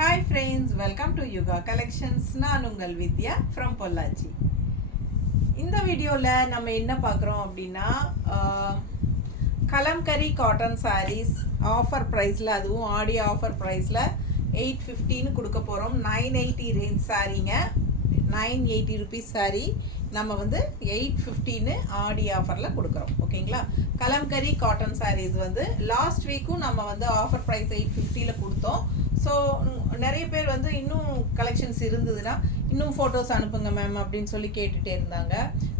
Hi friends, welcome to Yuga Collections. நான் உங்கள் வித்யா from Pollachi. இந்த வீடியோவில் நம்ம என்ன பார்க்குறோம் அப்படின்னா கலம்கரி காட்டன் sarees ஆஃபர் ப்ரைஸில், அதுவும் ஆடி ஆஃபர் ப்ரைஸில் 850ன்னு கொடுக்க போகிறோம். 980 ரேஞ்ச் சாரீங்க, 980 ருபீஸ் சாரீ நம்ம வந்து 850ன்னு ஆடி ஆஃபரில் கொடுக்குறோம். ஓகேங்களா? கலம்கரி காட்டன் sarees வந்து லாஸ்ட் வீக்கும் நம்ம வந்து ஆஃபர் ப்ரைஸ் 850ல் கொடுத்தோம். ஸோ நிறைய பேர் வந்து இன்னும் கலெக்ஷன்ஸ் இருந்ததுன்னா இன்னும் ஃபோட்டோஸ் அனுப்புங்க மேம் அப்படின்னு சொல்லி கேட்டுகிட்டே இருந்தாங்க.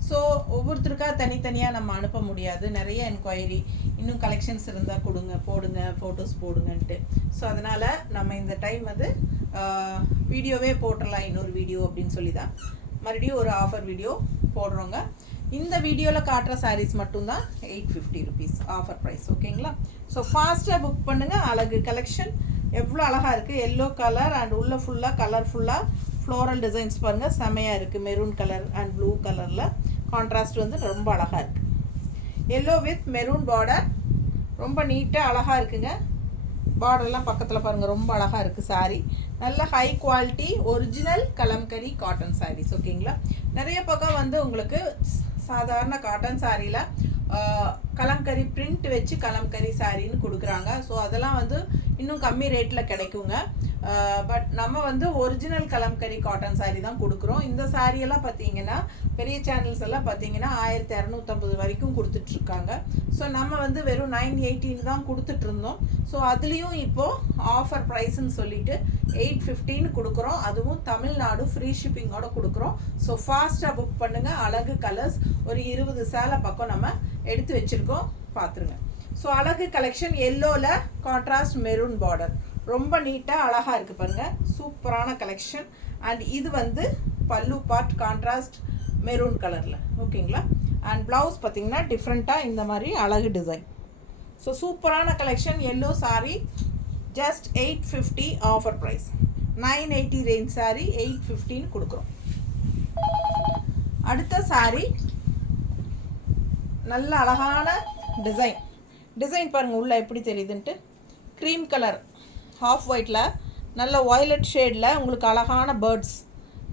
ஸோ ஒவ்வொருத்தருக்காக தனித்தனியாக நம்ம அனுப்ப முடியாது, நிறைய என்கொயரி இன்னும் கலெக்ஷன்ஸ் இருந்தால் கொடுங்க, போடுங்க, ஃபோட்டோஸ் போடுங்கன்ட்டு. ஸோ அதனால் நம்ம இந்த டைம் வந்து வீடியோவே போட்டுடலாம், இன்னொரு வீடியோ அப்படின்னு சொல்லி தான் மறுபடியும் ஒரு ஆஃபர் வீடியோ போடுறோங்க. இந்த வீடியோவில் காட்டுற சாரீஸ் மட்டும்தான் 850 ருபீஸ் ஆஃபர் ப்ரைஸ். ஓகேங்களா? ஸோ ஃபாஸ்ட்டாக புக் பண்ணுங்கள். அழகு கலெக்ஷன் எவ்வளோ அழகாக இருக்குது, எல்லோ கலர் அண்ட் உள்ளே ஃபுல்லாக கலர்ஃபுல்லாக ஃப்ளோரல் டிசைன்ஸ் பாருங்கள், செமையாக இருக்குது. மெரூன் கலர் அண்ட் ப்ளூ கலரில் கான்ட்ராஸ்ட் வந்து ரொம்ப அழகாக இருக்குது. எல்லோ வித் மெரூன் பார்டர், ரொம்ப நீட்டாக அழகாக இருக்குங்க. பார்டர்லாம் பக்கத்தில் பாருங்கள், ரொம்ப அழகாக இருக்குது சாரீ. நல்ல high quality original kalamkari cotton saris. ஓகேங்களா? நிறைய பக்கம் வந்து உங்களுக்கு சாதாரண காட்டன் சாரியில் கலம்கரி பிரிண்ட் வச்சு கலம்கரி சாரின்னு கொடுக்குறாங்க. ஸோ அதெல்லாம் வந்து இன்னும் கம்மி ரேட்டில் கிடைக்குங்க. பட் நம்ம வந்து ஒரிஜினல் கலம்கரி காட்டன் சாரீ தான் கொடுக்குறோம். இந்த சாரியெல்லாம் பார்த்தீங்கன்னா பெரிய சேனல்ஸ் எல்லாம் பார்த்தீங்கன்னா 1250 வரைக்கும் கொடுத்துட்ருக்காங்க. ஸோ நம்ம வந்து வெறும் 980 தான் கொடுத்துட்ருந்தோம். ஸோ அதுலேயும் இப்போது ஆஃபர் ப்ரைஸ்ன்னு சொல்லிட்டு 850ன்னு கொடுக்குறோம். அதுவும் தமிழ்நாடு ஃப்ரீ ஷிப்பிங்கோட கொடுக்குறோம். ஸோ ஃபாஸ்ட்டாக புக் பண்ணுங்கள். அழகு கலர்ஸ் ஒரு 20 சேலை பக்கம் நம்ம எடுத்து வச்சுருக்கோம், பார்த்துருங்க. ஸோ அழகு கலெக்ஷன் எல்லோவில் கான்ட்ராஸ்ட் மெரூன் பார்டர், ரொம்ப நீட்டாக அழகாக இருக்குது பாருங்கள், சூப்பரான கலெக்ஷன். அண்ட் இது வந்து பல்லு பார்ட் கான்ட்ராஸ்ட் மெரூன் கலரில். ஓகேங்களா? அண்ட் ப்ளவுஸ் பார்த்திங்கன்னா டிஃப்ரெண்ட்டாக இந்த மாதிரி அழகு டிசைன். ஸோ சூப்பரான collection. Yellow sari just 850 offer price. 980 range sari 850ன்னு கொடுக்குறோம். அடுத்த சாரீ நல்ல அழகான டிசைன் பாருங்கள் உள்ளே எப்படி தெரியுதுன்ட்டு. க்ரீம் கலர் ஹாஃப் ஒயிட்டில் நல்ல வயலட் ஷேடில் உங்களுக்கு அழகான பேர்ட்ஸ்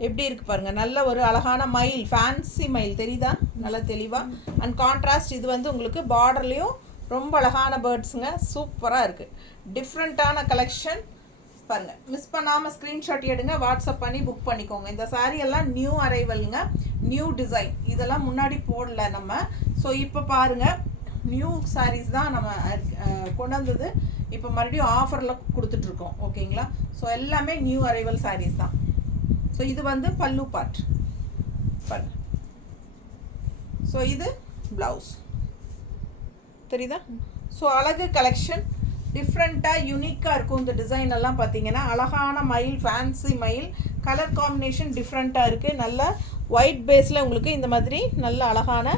எப்படி இருக்குது பாருங்கள். நல்ல ஒரு அழகான மயில், ஃபேன்சி மயில் தெரியுதா நல்லா தெளிவாக. அண்ட் கான்ட்ராஸ்ட் இது வந்து உங்களுக்கு பார்டர்லேயும் ரொம்ப அழகான பேர்ட்ஸுங்க, சூப்பராக இருக்குது. டிஃப்ரெண்ட்டான கலெக்ஷன் பாருங்கள். மிஸ் பண்ணாமல் ஸ்க்ரீன்ஷாட் எடுங்க, வாட்ஸ்அப் பண்ணி புக் பண்ணிக்கோங்க. இந்த சாரீ எல்லாம் நியூ அரைவலுங்க, நியூ டிசைன். இதெல்லாம் முன்னாடி போடல நம்ம. ஸோ இப்போ பாருங்கள், நியூ சாரீஸ் தான் நம்ம கொண்டு வந்தது. இப்போ மறுபடியும் ஆஃபரில் கொடுத்துட்ருக்கோம். ஓகேங்களா? ஸோ எல்லாமே நியூ அரைவல் சாரீஸ் தான். ஸோ இது வந்து பல்லு பார்ட் பாருங்க. ஸோ இது ப்ளவுஸ் தெரியுதா? ஸோ அழகு கலெக்ஷன் டிஃப்ரெண்ட்டாக யூனிக்காக இருக்கும். இந்த டிசைன் எல்லாம் பார்த்தீங்கன்னா அழகான மயில், ஃபேன்சி மயில், கலர் காம்பினேஷன் டிஃப்ரெண்ட்டாக இருக்குது. நல்ல ஒயிட் பேஸில் உங்களுக்கு இந்த மாதிரி நல்ல அழகான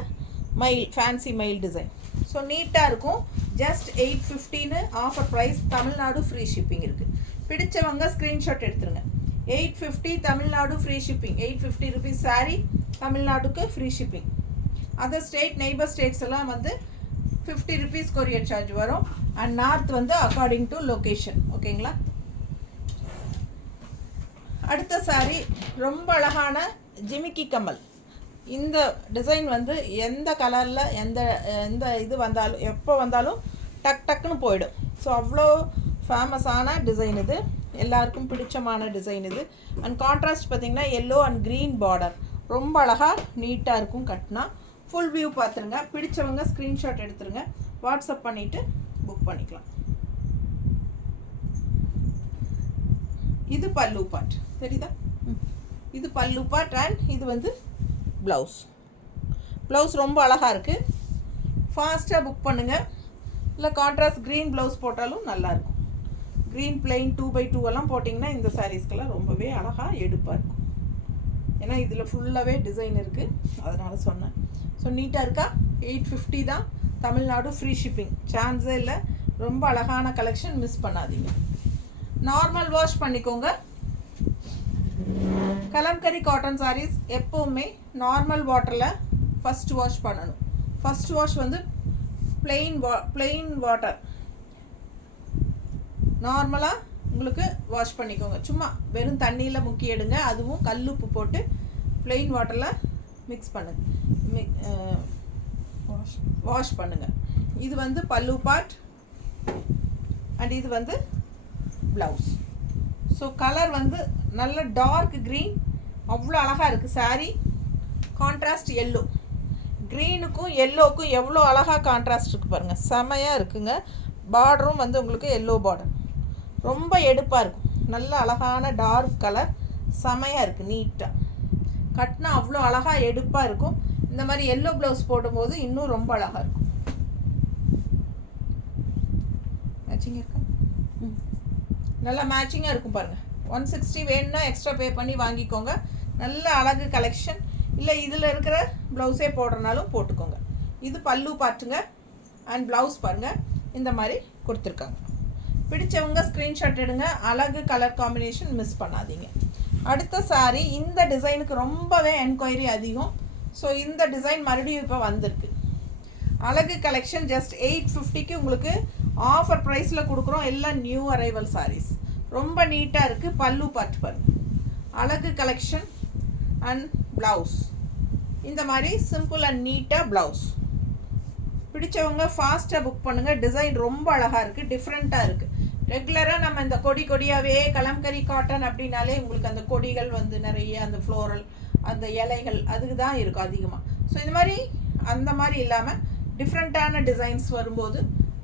மயில், ஃபேன்சி மயில் டிசைன். ஸோ நீட்டாக இருக்கும். ஜஸ்ட் 850ன்னு offer price. Tamil Nadu free shipping இருக்குது. பிடிச்சவங்க ஸ்க்ரீன்ஷாட் எடுத்துருங்க. 850 Tamil Nadu free shipping. 850 rupees sari, தமிழ்நாடுக்கு free shipping. Other state, neighbour states எல்லாம் வந்து 50 ருபீஸ் கொரியர் சார்ஜ் வரும். அண்ட் நார்த் வந்து அக்கார்டிங் டு லொக்கேஷன். ஓகேங்களா? அடுத்த சாரீ ரொம்ப அழகான ஜிமிக்கி கமல். இந்த டிசைன் வந்து எந்த கலரில் எந்த இது வந்தாலும், எப்போ வந்தாலும் டக் டக்குன்னு போயிடும். ஸோ அவ்வளோ ஃபேமஸான டிசைன் இது, எல்லாருக்கும் பிடிச்சமான டிசைன் இது. அண்ட் கான்ட்ராஸ்ட் பார்த்திங்கன்னா எல்லோ அண்ட் க்ரீன் பார்டர், ரொம்ப அழகாக நீட்டாக இருக்கும். கட்டினா ஃபுல் வியூ பார்த்துருங்க. பிடிச்சவங்க ஸ்க்ரீன்ஷாட் எடுத்துருங்க, வாட்ஸ்அப் பண்ணிவிட்டு புக் பண்ணிக்கலாம். இது பல்லு பார்ட் தெரியுதா? இது பல்லு பார்ட் அண்ட் இது வந்து ப்ளவுஸ் ரொம்ப அழகாக இருக்குது. ஃபாஸ்ட்டாக புக் பண்ணுங்கள். இல்லை கான்ட்ராஸ்ட் க்ரீன் ப்ளவுஸ் போட்டாலும் நல்லாயிருக்கும். க்ரீன் பிளெயின் 2x2 எல்லாம் போட்டிங்கன்னா இந்த சாரீஸ்க்கெல்லாம் ரொம்பவே அழகாக எடுப்பாக இருக்கும். ஏன்னா இதில் ஃபுல்லாகவே டிசைன் இருக்குது, அதனால் சொன்னேன். ஸோ நீட்டாக இருக்கா? 850 தான். தமிழ்நாடு ஃப்ரீ ஷிப்பிங், சான்ஸே இல்லை. ரொம்ப அழகான கலெக்ஷன், மிஸ் பண்ணாதீங்க. நார்மல் வாஷ் பண்ணிக்கோங்க. கலம்கரி காட்டன் சாரீஸ் எப்போவுமே நார்மல் வாட்டரில் ஃபஸ்ட் வாஷ் பண்ணணும். ஃபஸ்ட் வாஷ் வந்து பிளெயின் வாட்டர் நார்மலாக உங்களுக்கு வாஷ் பண்ணிக்கோங்க. சும்மா வெறும் தண்ணியில் முக்கி எடுங்க. அதுவும் கல்லுப்பு போட்டு ப்ளெயின் வாட்டரில் மிக்ஸ் பண்ணுங்க, வாஷ் பண்ணுங்கள். இது வந்து பல்லு பார்ட் அண்ட் இது வந்து ப்ளவுஸ். ஸோ கலர் வந்து நல்ல டார்க் க்ரீன், அவ்வளோ அழகாக இருக்குது சாரீ. கான்ட்ராஸ்ட் எல்லோ, க்ரீனுக்கும் எல்லோவுக்கும் எவ்வளோ அழகாக கான்ட்ராஸ்ட் இருக்குது பாருங்கள், செமையாக இருக்குங்க. பார்டரும் வந்து உங்களுக்கு எல்லோ பார்டர், ரொம்ப எடுப்பாக இருக்கும். நல்ல அழகான டார்க் கலர், செமையாக இருக்குது. நீட்டாக கட்டினா அவ்வளோ அழகாக எடுப்பாக இருக்கும். இந்த மாதிரி எல்லோ ப்ளவுஸ் போடும்போது இன்னும் ரொம்ப அழகாக இருக்கும். மேட்சிங் இருக்கா? நல்லா மேட்சிங்காக இருக்கும் பாருங்கள். 160 வேணும்னா எக்ஸ்ட்ரா பே பண்ணி வாங்கிக்கோங்க. நல்ல அழகு கலெக்ஷன். இல்லை இதில் இருக்கிற ப்ளவுஸே போடுறனாலும் போட்டுக்கோங்க. இது பல்லு பார்ட்டுங்க அண்ட் ப்ளவுஸ் பாருங்கள், இந்த மாதிரி கொடுத்துருக்காங்க. பிடிச்சவங்க ஸ்க்ரீன்ஷாட் எடுங்க. அழகு கலர் காம்பினேஷன் மிஸ் பண்ணாதீங்க. அடுத்த சாரீ, இந்த டிசைனுக்கு ரொம்பவே என்கொயரி அதிகம். ஸோ இந்த டிசைன் மறுபடியும் இப்போ வந்திருக்கு. அழகு கலெக்ஷன் ஜஸ்ட் 850க்கு உங்களுக்கு ஆஃபர் ப்ரைஸில் கொடுக்குறோம். எல்லாம் நியூ அரைவல் சாரீஸ், ரொம்ப நீட்டாக இருக்குது. பல்லு பார்ட் பாருங்கள், அழகு கலெக்ஷன் அண்ட் ப்ளவுஸ் இந்த மாதிரி சிம்பிள் அண்ட் நீட்டாக ப்ளவுஸ். பிடிச்சவங்க ஃபாஸ்ட்டாக புக் பண்ணுங்கள். டிசைன் ரொம்ப அழகாக இருக்குது, டிஃப்ரெண்ட்டாக இருக்குது. ரெகுலராக நம்ம இந்த கொடியாகவே கலம்கரி காட்டன் அப்படின்னாலே உங்களுக்கு அந்த கொடிகள் வந்து நிறைய அந்த ஃப்ளோரல் அந்த இலைகள் அதுக்கு தான் இருக்கும் அதிகமாக. ஸோ இந்த மாதிரி அந்த மாதிரி இல்லாமல் டிஃப்ரெண்ட்டான டிசைன்ஸ் வரும்போது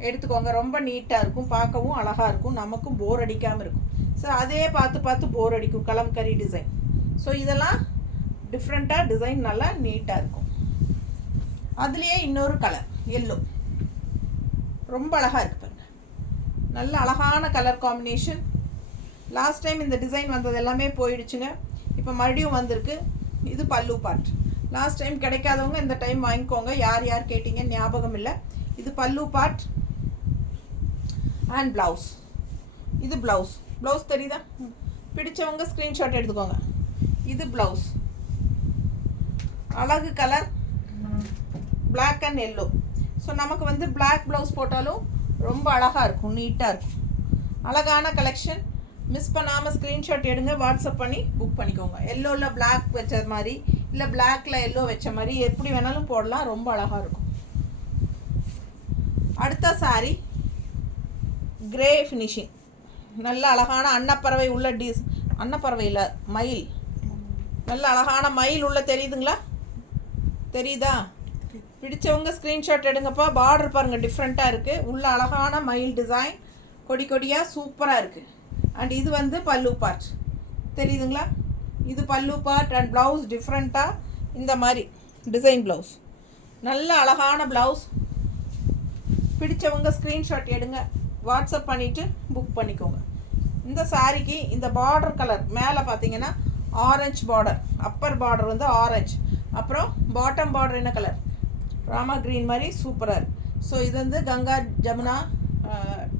எடுத்துக்கோங்க. ரொம்ப நீட்டாக இருக்கும், பார்க்கவும் அழகாக இருக்கும், நமக்கும் போர் அடிக்காமல் இருக்கும். ஸோ அதே பார்த்து போர் அடிக்கும் கலம்கரி டிசைன். ஸோ இதெல்லாம் டிஃப்ரெண்ட்டாக டிசைன் நல்லா நீட்டாக இருக்கும். அதுலேயே இன்னொரு கலர் எல்லோ, ரொம்ப அழகாக இருக்குது பாருங்கள். நல்ல அழகான கலர் காம்பினேஷன். லாஸ்ட் டைம் இந்த டிசைன் வந்தது எல்லாமே போயிடுச்சுங்க, இப்போ மறுபடியும் வந்திருக்கு. இது பல்லு பார்ட். லாஸ்ட் டைம் கிடைக்காதவங்க இந்த டைம் வாங்கிக்கோங்க. யார் யார் கேட்டிங்க ஞாபகம் இல்லை. இது பல்லு பார்ட் அண்ட் ப்ளவுஸ். இது ப்ளவுஸ் தெரியுதா? பிடிச்சவங்க ஸ்க்ரீன்ஷாட் எடுத்துக்கோங்க. இது ப்ளவுஸ், அழகு colour black and yellow. So நமக்கு வந்து பிளாக் ப்ளவுஸ் போட்டாலும் ரொம்ப அழகாக இருக்கும், நீட்டாக இருக்கும். அழகான கலெக்ஷன். மிஸ் பண்ணாமல் ஸ்க்ரீன்ஷாட் எடுங்க, வாட்ஸ்அப் பண்ணி புக் பண்ணிக்கோங்க. எல்லோவில் பிளாக் வச்ச மாதிரி இல்லை பிளாக்ல எல்லோ வச்ச மாதிரி எப்படி வேணாலும் போடலாம், ரொம்ப அழகாக இருக்கும். அடுத்த சாரீ கிரே ஃபினிஷிங், நல்ல அழகான அன்னப்பறவை உள்ள அன்னப்பறவை இல்லை மயில், நல்ல அழகான மயில் உள்ள தெரியுதுங்களா? தெரியுதா? பிடிச்சவங்க ஸ்க்ரீன்ஷாட் எடுங்கப்பா. பார்டர் பாருங்கள், டிஃப்ரெண்ட்டாக இருக்குது. உள்ள அழகான மயில் டிசைன், கொடியாக சூப்பராக இருக்குது. அண்ட் இது வந்து பல்லு பார்ட், தெரியுதுங்களா? இது பல்லு பார்ட் அண்ட் ப்ளவுஸ் டிஃப்ரெண்ட்டாக இந்த மாதிரி டிசைன் ப்ளவுஸ், நல்ல அழகான ப்ளவுஸ். பிடிச்சவங்க ஸ்க்ரீன்ஷாட் எடுங்க, வாட்ஸ்அப் பண்ணிவிட்டு புக் பண்ணிக்கோங்க. இந்த சாரீக்கு இந்த பார்டர் கலர் மேலே பார்த்தீங்கன்னா ஆரஞ்சு பார்டர், அப்பர் பார்டர் வந்து ஆரஞ்சு, அப்புறம் பாட்டம் பார்டர் என்ன கலர்? ராமா க்ரீன் மாதிரி சூப்பராக இருக்குது. ஸோ இது வந்து கங்கா ஜமுனா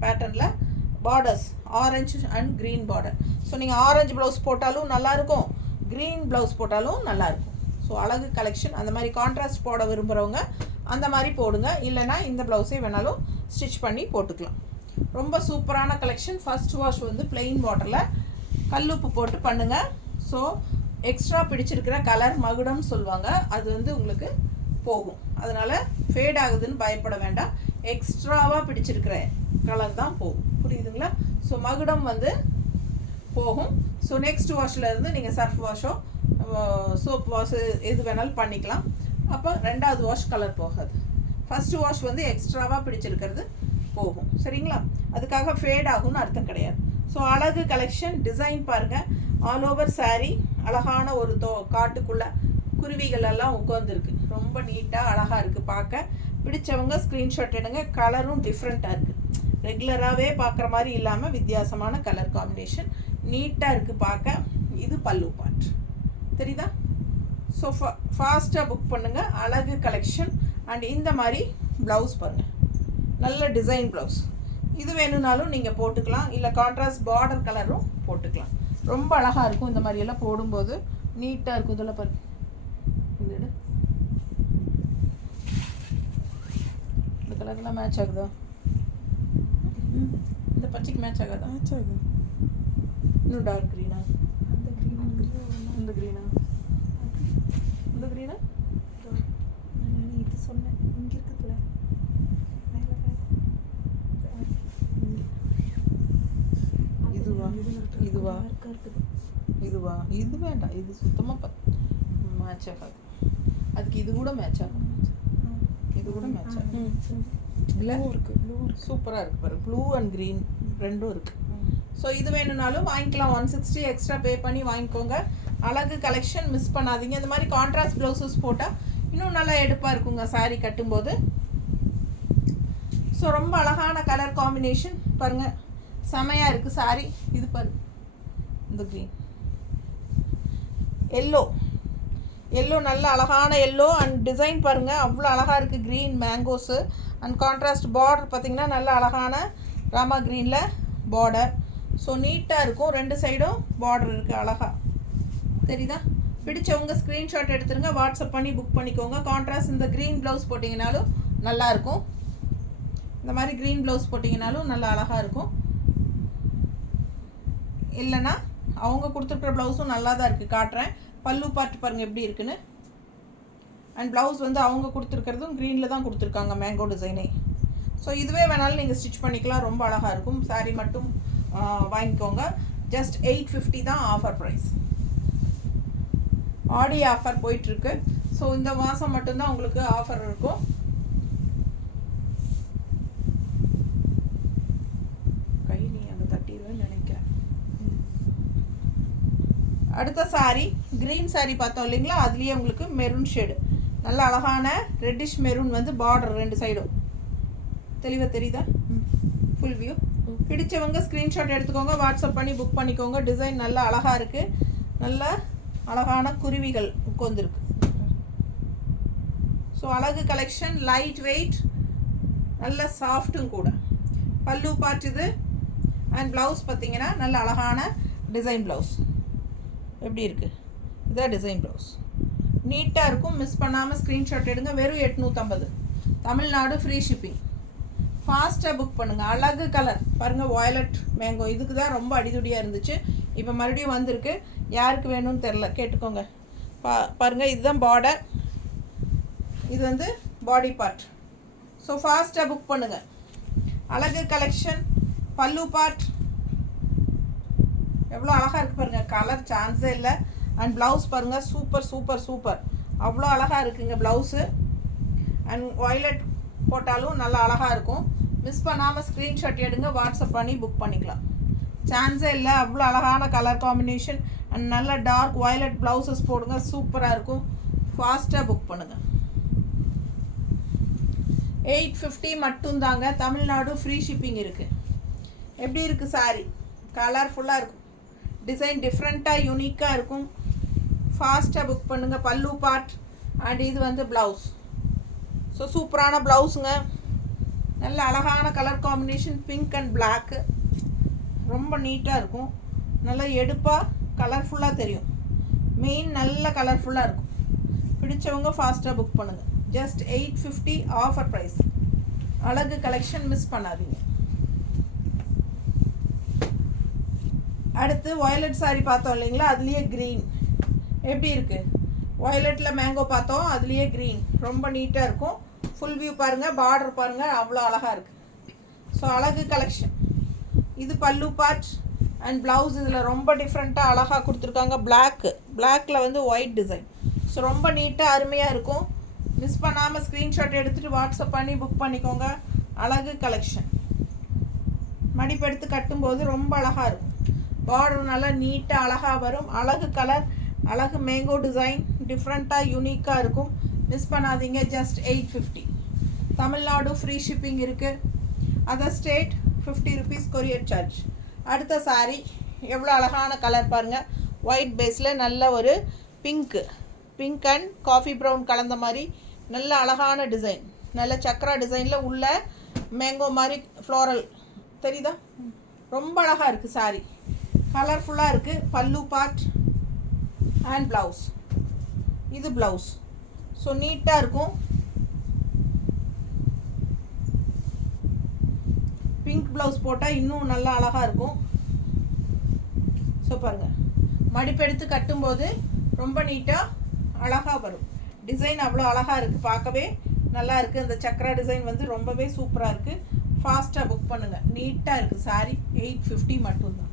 பேட்டர்னில் borders orange and green border. So நீங்கள் ஆரஞ்சு ப்ளவுஸ் போட்டாலும் நல்லாயிருக்கும், க்ரீன் ப்ளவுஸ் போட்டாலும் நல்லாயிருக்கும். ஸோ அழகு கலெக்ஷன். அந்த மாதிரி கான்ட்ராஸ்ட் போட விரும்புகிறவங்க அந்த மாதிரி போடுங்க, இல்லைனா இந்த ப்ளவுஸே வேணாலும் ஸ்டிச் பண்ணி போட்டுக்கலாம். ரொம்ப சூப்பரான கலெக்ஷன். ஃபர்ஸ்ட் வாஷ் வந்து பிளெயின் வாட்டரில் கல்லுப்பு போட்டு பண்ணுங்கள். ஸோ எக்ஸ்ட்ரா பிடிச்சிருக்கிற கலர் மகுடம்னு சொல்லுவாங்க, அது வந்து உங்களுக்கு போகும். அதனால் ஃபேட் ஆகுதுன்னு பயப்பட வேண்டாம், எக்ஸ்ட்ராவாக பிடிச்சிருக்கிற கலர் தான் போகும். புரியுதுங்களா? ஸோ மகுடம் வந்து போகும். ஸோ நெக்ஸ்ட் வாஷில் இருந்து நீங்கள் சர்ஃப் வாஷோ சோப் வாஷ் எது வேணாலும் பண்ணிக்கலாம். அப்போ ரெண்டாவது வாஷ் கலர் போகாது. ஃபஸ்ட்டு வாஷ் வந்து எக்ஸ்ட்ராவாக பிடிச்சிருக்கிறது போகும். சரிங்களா? அதுக்காக ஃபேட் ஆகும்னு அர்த்தம் கிடையாது. ஸோ அழகு கலெக்ஷன். டிசைன் பாருங்கள், ஆல் ஓவர் சாரீ அழகான ஒரு காட்டுக்குள்ளே குருவிகள் எல்லாம் உட்காந்துருக்கு, ரொம்ப நீட்டாக அழகாக இருக்குது பார்க்க. பிடிச்சவங்க ஸ்க்ரீன்ஷாட் எடுங்க. கலரும் டிஃப்ரெண்ட்டாக இருக்குது, ரெகுலராகவே பார்க்குற மாதிரி இல்லாமல் வித்தியாசமான கலர் காம்பினேஷன், நீட்டாக இருக்குது பார்க்க. இது பல்லு பார்ட், தெரியுதா? ஸோ ஃபாஸ்ட்டாக புக் பண்ணுங்கள். அழகு கலெக்ஷன். அண்ட் இந்த மாதிரி ப்ளவுஸ் பாருங்கள், நல்ல டிசைன் ப்ளவுஸ். இது வேணும்னாலும் நீங்கள் போட்டுக்கலாம், இல்லை கான்ட்ராஸ்ட் பார்டர் கலரும் போட்டுக்கலாம். ரொம்ப அழகாக இருக்கும் இந்த மாதிரியெல்லாம் போடும்போது, நீட்டாக இருக்கும். இதெல்லாம் பாருங்கள், கலர்லாம் மேட்ச் ஆகுதா? இந்த பச்சைக்கு மேட்ச் ஆகாதா? மேட்ச் ஆகுது. இன்னும் டார்க் க்ரீனா? அந்த க்ரீன் இந்த க்ரீனா? இந்த க்ரீனா? இது சொன்னேன் இங்கே இருக்குதுல்ல மேலே இதுவா? இதுவா? இருக்குது. இதுவா? இது வேண்டாம், இது சுத்தமாக மேட்ச் ஆகாது. அதுக்கு இது கூட மேட்ச் ஆகும். இது கூட மேட்ச் ஆகும். இல்லை இருக்குது. ப்ளூ சூப்பராக இருக்குது பாரு. ப்ளூ அண்ட் க்ரீன் ரெண்டும் இருக்குது. ஸோ இது வேணும்னாலும் வாங்கிக்கலாம். 160 எக்ஸ்ட்ரா பே பண்ணி வாங்கிக்கோங்க. அழகு கலெக்ஷன் மிஸ் பண்ணாதீங்க. இந்த மாதிரி கான்ட்ராஸ்ட் ப்ளவுசஸ் போட்டால் இன்னும் நல்லா எடுப்பாக இருக்குங்க சாரீ கட்டும்போது. ஸோ ரொம்ப அழகான கலர் காம்பினேஷன் பாருங்கள், செமையாக இருக்குது சாரீ. இது பாருங்க, இந்த க்ரீன் எல்லோ நல்ல அழகான எல்லோ அண்ட் டிசைன் பாருங்கள் அவ்வளோ அழகாக இருக்குது. க்ரீன் மேங்கோஸு அண்ட் கான்ட்ராஸ்ட் பார்டர் பார்த்திங்கன்னா நல்ல அழகான ராமா க்ரீனில் பார்டர். ஸோ நீட்டாக இருக்கும். ரெண்டு சைடும் பார்டர் இருக்குது அழகாக தெரியுதா? பிடிச்சவங்க ஸ்க்ரீன்ஷாட் எடுத்துருங்க, வாட்ஸ்அப் பண்ணி புக் பண்ணிக்கோங்க. கான்ட்ராஸ்ட் இந்த க்ரீன் ப்ளவுஸ் போட்டிங்கனாலும் நல்லாயிருக்கும். இந்த மாதிரி க்ரீன் ப்ளவுஸ் போட்டிங்கனாலும் நல்லா அழகாக இருக்கும். இல்லைன்னா அவங்க கொடுத்துருக்குற ப்ளவுஸும் நல்லா தான் இருக்குது. காட்டுறேன். பல்லு பார்த்து பாருங்கள் எப்படி இருக்குன்னு. அண்ட் ப்ளவுஸ் வந்து அவங்க கொடுத்துருக்கிறதும் க்ரீனில் தான் கொடுத்துருக்காங்க, மேங்கோ டிசைனே. ஸோ இதுவே வேணாலும் நீங்கள் ஸ்டிச் பண்ணிக்கலாம், ரொம்ப அழகாக இருக்கும். சாரீ மட்டும் வாங்கிக்கோங்க. ஜஸ்ட் 850 தான் ஆஃபர் ப்ரைஸ். ஆடி ஆஃபர் போயிட்டுருக்கு. ஸோ இந்த மாதம் மட்டும்தான் உங்களுக்கு ஆஃபர் இருக்கும். கை நீ அங்கே தட்டிடுவேன்னு நினைக்கிறேன். அடுத்த சாரீ க்ரீன் சாரீ பார்த்தோம் இல்லைங்களா, அதுலேயே உங்களுக்கு மெரூன் ஷேடு நல்ல அழகான ரெட்டிஷ் மெரூன் வந்து பார்டர் ரெண்டு சைடும் தெளிவாக தெரியுதா? Full view. பிடிச்சவங்க ஸ்க்ரீன்ஷாட் எடுத்துக்கோங்க, வாட்ஸ்அப் பண்ணி புக் பண்ணிக்கோங்க. டிசைன் நல்லா அழகாக இருக்குது. நல்ல அழகான குருவிகள் உட்காந்துருக்கு. ஸோ அழகு கலெக்ஷன், லைட் வெயிட், நல்ல சாஃப்ட்டும் கூட. பல்லு பார்ட் இது. அண்ட் ப்ளவுஸ் பார்த்தீங்கன்னா நல்ல அழகான டிசைன் ப்ளவுஸ் எப்படி இருக்குது. இதுதான் டிசைன் ப்ளவுஸ். நீட்டாக இருக்கும். மிஸ் பண்ணாமல் ஸ்க்ரீன்ஷாட் எடுங்க. வெறும் 850. Tamil Nadu free shipping. ஃபாஸ்ட்டாக புக் பண்ணுங்கள். அழகு கலர் பாருங்கள், வயலட் மேங்கோ. இதுக்கு தான் ரொம்ப அடிதுடியாக இருந்துச்சு. இப்போ மறுபடியும் வந்திருக்கு. யாருக்கு வேணும்னு தெரில, கேட்டுக்கோங்க. பாருங்கள், இதுதான் பார்டர், இது வந்து பாடி பார்ட். ஸோ ஃபாஸ்ட்டாக புக் பண்ணுங்கள். அழகு கலெக்ஷன். பல்லு பார்ட் எவ்வளோ அழகாக இருக்குது பாருங்கள். கலர் சான்ஸே இல்லை. அண்ட் ப்ளவுஸ் பாருங்கள், சூப்பர் சூப்பர் சூப்பர். அவ்வளோ அழகாக இருக்குங்க ப்ளவுஸு. அண்ட் வயலட் போட்டாலும் நல்லா அழகாக இருக்கும். மிஸ் பண்ணாமல் ஸ்க்ரீன்ஷாட் எடுங்க, வாட்ஸ்அப் பண்ணி புக் பண்ணிக்கலாம். சான்ஸே இல்லை. அவ்வளோ அழகான கலர் காம்பினேஷன் அண்ட் நல்ல டார்க் வயலட் ப்ளவுசஸ் போடுங்க, சூப்பராக இருக்கும். ஃபாஸ்ட்டாக புக் பண்ணுங்கள். 850 மட்டும்தாங்க. தமிழ்நாடு ஃப்ரீ ஷிப்பிங் இருக்குது. எப்படி இருக்குது சாரீ? கலர்ஃபுல்லாக இருக்கும். டிசைன் டிஃப்ரெண்ட்டாக யூனிக்காக இருக்கும். ஃபாஸ்ட்டாக புக் பண்ணுங்கள். பல்லு பார்ட் அண்ட் இது வந்து ப்ளவுஸ். ஸோ சூப்பரான ப்ளவுஸுங்க. நல்ல அழகான colour combination, pink and block. ரொம்ப நீட்டாக இருக்கும். நல்லா எடுப்பாக கலர்ஃபுல்லாக தெரியும். மெயின் நல்ல கலர்ஃபுல்லாக இருக்கும். பிடிச்சவங்க ஃபாஸ்ட்டாக புக் பண்ணுங்கள். Just 850 offer price. அழகு கலெக்ஷன் மிஸ் பண்ணாதீங்க. அடுத்து வயலட் சாரீ பார்த்தோம் இல்லைங்களா, அதுலேயே க்ரீன் எப்படி இருக்குது? வயலட்டில் மேங்கோ பார்த்தோம், அதுலேயே க்ரீன் ரொம்ப நீட்டாக இருக்கும். ஃபுல் வியூ பாருங்கள், பார்டர் பாருங்கள், அவ்வளோ அழகாக இருக்குது. ஸோ அழகு கலெக்ஷன். இது பல்லு பார்ட் அண்ட் ப்ளவுஸ். இதில் ரொம்ப டிஃப்ரெண்ட்டாக அழகாக கொடுத்துருக்காங்க. பிளாக்கில் வந்து ஒயிட் டிசைன். ஸோ ரொம்ப நீட்டாக அருமையாக இருக்கும். மிஸ் பண்ணாமல் ஸ்க்ரீன்ஷாட் எடுத்துகிட்டு வாட்ஸ்அப் பண்ணி புக் பண்ணிக்கோங்க. அழகு கலெக்ஷன். மடிப்பெடுத்து கட்டும்போது ரொம்ப அழகாக இருக்கும். பார்டர் நல்லா நீட்டாக அழகாக வரும். அழகு கலர், அழகு மேங்கோ டிசைன், டிஃப்ரெண்ட்டாக யூனிக்காக இருக்கும். மிஸ் பண்ணாதீங்க. ஜஸ்ட் 850. தமிழ்நாடு ஃப்ரீ ஷிப்பிங் இருக்குது. Other state 50 rupees courier charge. அடுத்த சாரீ எவ்வளோ அழகான கலர் பாருங்கள். ஒயிட் பேஸில் நல்ல ஒரு பிங்க் அண்ட் காஃபி ப்ரௌன் கலந்த மாதிரி நல்ல அழகான டிசைன். நல்ல சக்கரா டிசைனில் உள்ள மேங்கோ மாதிரி ஃப்ளோரல் தெரியுதா? ரொம்ப அழகாக இருக்குது சாரீ. கலர்ஃபுல்லாக இருக்குது. பல்லு பார்ட் அண்ட் ப்ளவுஸ். இது ப்ளவுஸ். ஸோ நீட்டாக இருக்கும். பிங்க் ப்ளவுஸ் போட்டால் இன்னும் நல்லா அழகாக இருக்கும். ஸோ பாருங்கள், மடிப்பெடுத்து கட்டும்போது ரொம்ப நீட்டாக அழகாக வரும். டிசைன் அவ்வளோ அழகாக இருக்குது, பார்க்கவே நல்லா இருக்குது. இந்த சக்கரா டிசைன் வந்து ரொம்பவே சூப்பராக இருக்குது. ஃபாஸ்ட்டாக புக் பண்ணுங்கள். நீட்டாக இருக்குது சாரீ. 850 மட்டும்தான்.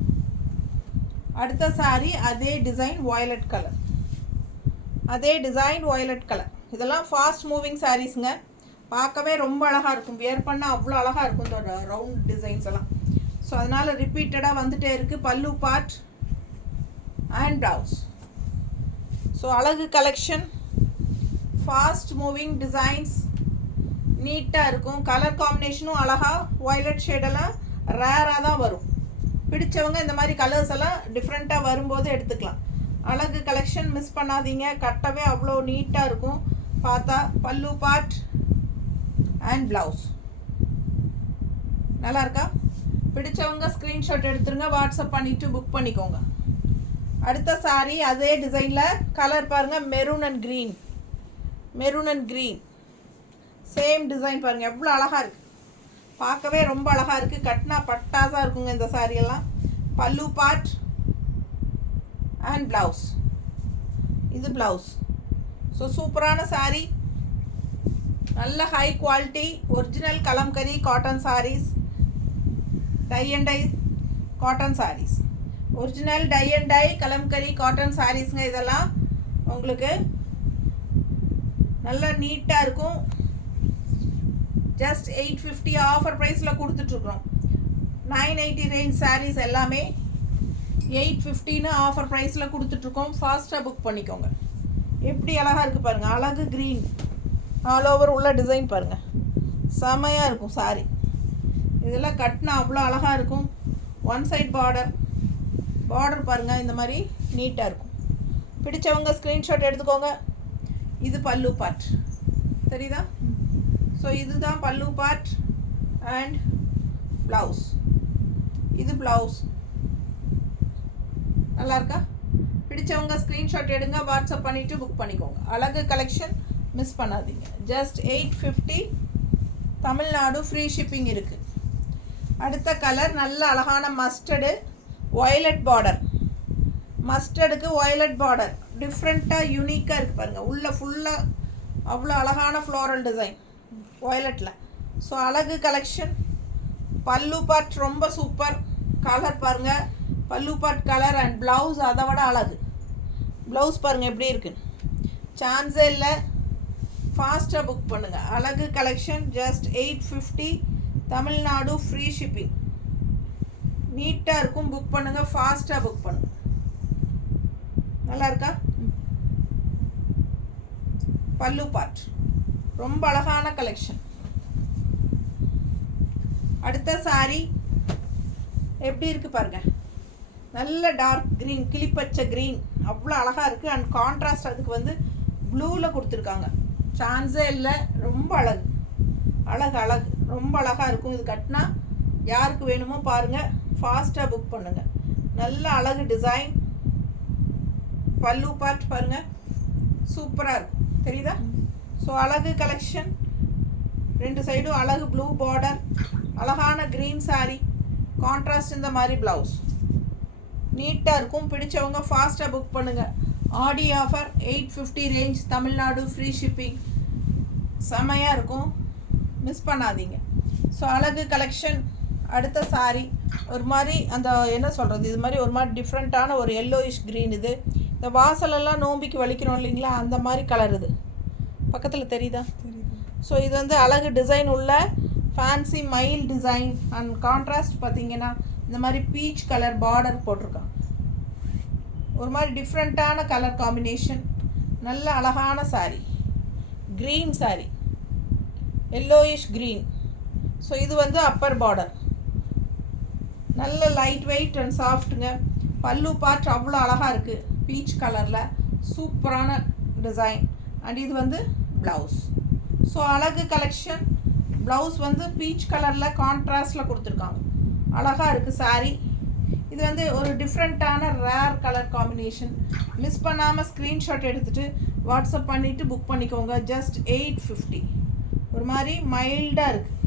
அடுத்த சாரீ அதே டிசைன் வயலட் கலர், அதே டிசைன் வயலட் கலர். இதெல்லாம் ஃபாஸ்ட் மூவிங் சாரீஸுங்க. பார்க்கவே ரொம்ப அழகாக இருக்கும். வியர் பண்ணால் அவ்வளோ அழகாக இருக்கும் இந்த ரவுண்ட் டிசைன்ஸ் எல்லாம். ஸோ அதனால் ரிப்பீட்டடாக வந்துகிட்டே இருக்குது. பல்லு பார்ட் அண்ட் ப்ளவுஸ். ஸோ அழகு கலெக்ஷன், ஃபாஸ்ட் மூவிங் டிசைன்ஸ், நீட்டாக இருக்கும். கலர் காம்பினேஷனும் அழகாக வயலட் ஷேடெல்லாம் ரேராக தான் வரும். பிடிச்சவங்க இந்த மாதிரி கலர்ஸ் எல்லாம் டிஃப்ரெண்ட்டாக வரும்போது எடுத்துக்கலாம். அழகு கலெக்ஷன் மிஸ் பண்ணாதீங்க. கட்டவே அவ்வளோ நீட்டாக இருக்கும். பார்த்தா பல்லு பார்ட் அண்ட் ப்ளவுஸ் நல்லா இருக்கா? பிடிச்சவங்க ஸ்க்ரீன்ஷாட் எடுத்துருங்க, வாட்ஸ்அப் பண்ணிவிட்டு புக் பண்ணிக்கோங்க. அடுத்த சாரீ அதே டிசைனில் கலர் பாருங்கள், maroon and green. Maroon and green same design பாருங்கள், எவ்வளோ அழகாக இருக்குது. பார்க்கவே ரொம்ப அழகாக இருக்குது. கட்டினா பட்டாசாக இருக்குங்க இந்த சாரியெல்லாம். பல்லு பார்ட் அண்ட் ப்ளவுஸ். இது ப்ளவுஸ். ஸோ சூப்பரான சாரீ, நல்ல high quality original kalamkari cotton saris, tie and dye cotton saris. Original tie and dye Kalamkari cotton சாரீஸுங்க. இதெல்லாம் உங்களுக்கு நல்லா நீட்டாக இருக்கும். ஜஸ்ட் 850 ஆஃபர் ப்ரைஸில் கொடுத்துட்ருக்குறோம். 980 ரேஞ்ச் சாரீஸ் எல்லாமே 850ன்னு ஆஃபர் ப்ரைஸில் கொடுத்துட்ருக்கோம். ஃபாஸ்ட்டாக புக் பண்ணிக்கோங்க. எப்படி அழகாக இருக்குது பாருங்கள். அழகு க்ரீன் ஆல் ஓவர் உள்ள டிசைன் பாருங்கள், செமையாக இருக்கும் சாரீ. இதெல்லாம் கட்டினா அவ்வளோ அழகாக இருக்கும். ஒன் சைட் பார்டர் பாருங்கள், இந்த மாதிரி நீட்டாக இருக்கும். பிடிச்சவங்க ஸ்க்ரீன்ஷாட் எடுத்துக்கோங்க. இது பல்லு பார்ட் தெரியுதா? ஸோ இதுதான் பல்லு பார்ட் அண்ட் ப்ளவுஸ். இது ப்ளவுஸ். நல்லா இருக்கா? பிடிச்சவங்க ஸ்க்ரீன்ஷாட் எடுங்க, வாட்ஸ்அப் பண்ணிவிட்டு புக் பண்ணிக்கோங்க. அழகு கலெக்ஷன் மிஸ் பண்ணாதீங்க. ஜஸ்ட் 850, தமிழ்நாடு ஃப்ரீ ஷிப்பிங் இருக்குது. அடுத்த கலர் நல்ல அழகான மஸ்டர்டு வயலட் பார்டர். மஸ்டர்டுக்கு வயலட் பார்டர் டிஃப்ரெண்ட்டாக யூனிக்காக இருக்குது பாருங்கள். உள்ள ஃபுல்லாக அவ்வளோ அழகான ஃப்ளோரல் டிசைன் வயலட்டில். ஸோ அழகு கலெக்ஷன். பல்லு பார்ட் ரொம்ப சூப்பர். கலர் பாருங்கள், பல்லு பார்ட் கலர் அண்ட் ப்ளவுஸ் அதை விட அழகு. ப்ளவுஸ் பாருங்கள் எப்படி இருக்குன்னு, சான்ஸே இல்லை. ஃபாஸ்ட்டாக புக் பண்ணுங்கள். அழகு collection just 850, Tamil Nadu free shipping. நீட்டாக இருக்கும். புக் பண்ணுங்கள், ஃபாஸ்ட்டாக புக் பண்ணுங்கள். நல்லா இருக்கா? பல்லு பார்ட் ரொம்ப அழகான கலெக்ஷன். அடுத்த சாரீ எப்படி இருக்குது பாருங்கள். நல்ல டார்க் க்ரீன், கிளிப்பச்சை க்ரீன், அவ்வளோ அழகாக இருக்குது. அண்ட் கான்ட்ராஸ்ட் அதுக்கு வந்து ப்ளூவில் கொடுத்துருக்காங்க. சான்ஸே இல்லை. ரொம்ப அழகு அழகு அழகு ரொம்ப அழகாக இருக்கும். இது கட்டினா யாருக்கு வேணுமோ பாருங்கள், ஃபாஸ்ட்டாக புக் பண்ணுங்கள். நல்ல அழகு டிசைன். பல்லு பார்ட் பாருங்கள், சூப்பராக இருக்கும் தெரியுதா? ஸோ அழகு கலெக்ஷன். ரெண்டு சைடும் அழகு ப்ளூ பார்டர், அழகான க்ரீன் சாரீ, கான்ட்ராஸ்ட் இந்த மாதிரி ப்ளவுஸ். நீட்டாக இருக்கும். பிடிச்சவங்க ஃபாஸ்ட்டாக புக் பண்ணுங்கள். ஆடி offer 850 range, Tamil Nadu free shipping. செமையாக இருக்கும், மிஸ் பண்ணாதீங்க. ஸோ அழகு கலெக்ஷன். அடுத்த சாரீ ஒரு மாதிரி அந்த என்ன சொல்கிறது, இது மாதிரி ஒரு மாதிரி டிஃப்ரெண்ட்டான ஒரு எல்லோயிஷ் க்ரீன். இது இந்த வாசலெல்லாம் நோம்பிக்கு வலிக்கிறோம் இல்லைங்களா, அந்த மாதிரி கலர். இது பக்கத்தில் தெரியுதா? ஸோ இது வந்து அழகு டிசைன் உள்ள ஃபேன்சி மயில் டிசைன். அண்ட் கான்ட்ராஸ்ட் பார்த்தீங்கன்னா இந்த மாதிரி பீச் கலர் பார்டர் போட்டிருக்கான். ஒரு மாதிரி டிஃப்ரெண்ட்டான கலர் காம்பினேஷன். நல்ல அழகான sari, green sari, yellowish green. So இது வந்து அப்பர் பார்டர். நல்ல லைட் வெயிட் அண்ட் சாஃப்ட்டுங்க. பல்லு பார்ட் அவ்வளோ அழகாக இருக்குது, பீச் கலரில் சூப்பரான டிசைன். அண்ட் இது வந்து ப்ளவுஸ். ஸோ அழகு கலெக்ஷன். ப்ளவுஸ் வந்து பீச் கலரில் கான்ட்ராஸ்டில் கொடுத்துருக்காங்க. அழகாக இருக்குது சாரீ. இது வந்து ஒரு டிஃப்ரெண்ட்டான ரேர் கலர் காம்பினேஷன். மிஸ் பண்ணாமல் ஸ்க்ரீன்ஷாட் எடுத்துகிட்டு வாட்ஸ்அப் பண்ணிவிட்டு புக் பண்ணிக்கோங்க. ஜஸ்ட் 850. ஒரு மாதிரி மைல்டாக இருக்குது,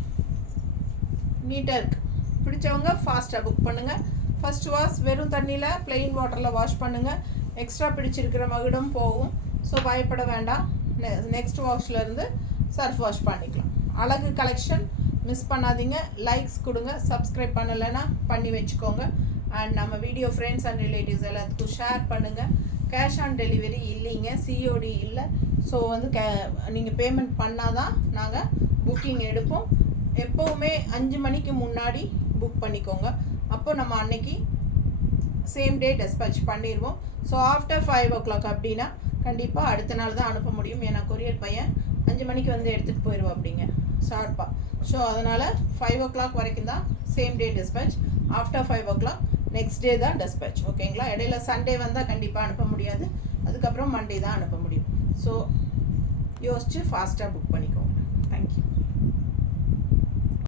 நீட்டாக இருக்குது. பிடிச்சவங்க ஃபாஸ்ட்டாக புக் பண்ணுங்கள். ஃபர்ஸ்ட் வாஷ் வெறும் தண்ணியில் plain வாட்டரில் வாஷ் பண்ணுங்கள். எக்ஸ்ட்ரா பிடிச்சிருக்கிற மகுடம் போகும். ஸோ பயப்பட வேண்டாம். நெக்ஸ்ட் வாஷ்லேருந்து சர்ஃப் வாஷ் பண்ணிக்கலாம். அழகு கலெக்ஷன் மிஸ் பண்ணாதீங்க. லைக்ஸ் கொடுங்க. சப்ஸ்கிரைப் பண்ணலைன்னா பண்ணி வச்சுக்கோங்க. அண்ட் நம்ம வீடியோ ஃப்ரெண்ட்ஸ் அண்ட் ரிலேட்டிவ்ஸ் எல்லாத்துக்கும் ஷேர் பண்ணுங்கள். கேஷ் ஆன் டெலிவரி இல்லைங்க, சிஓடி இல்லை. ஸோ வந்து நீங்கள் பேமெண்ட் பண்ணால் தான் நாங்கள் புக்கிங் எடுப்போம். எப்போவுமே 5 மணிக்கு முன்னாடி புக் பண்ணிக்கோங்க. அப்போ நம்ம அன்னைக்கு சேம் டே டெஸ்பேச் பண்ணிடுவோம். ஸோ ஆஃப்டர் 5 o'clock அப்படின்னா கண்டிப்பாக அடுத்த நாள் தான் அனுப்ப முடியும். ஏன்னா கொரியர் பையன் 5 மணிக்கு வந்து எடுத்துகிட்டு போயிடுவோம் அப்படிங்க ஷார்ப்பாக. ஸோ அதனால் 5 o'clock வரைக்கும் தான் same day dispatch. After 5 o'clock next day தான் டெஸ்பேச். ஓகேங்களா? இடையில சண்டே வந்தால் கண்டிப்பாக அனுப்ப முடியாது. அதுக்கப்புறம் மண்டே தான் அனுப்ப முடியும். ஸோ யோசிச்சு ஃபாஸ்ட்டாக புக் பண்ணிக்கோங்க.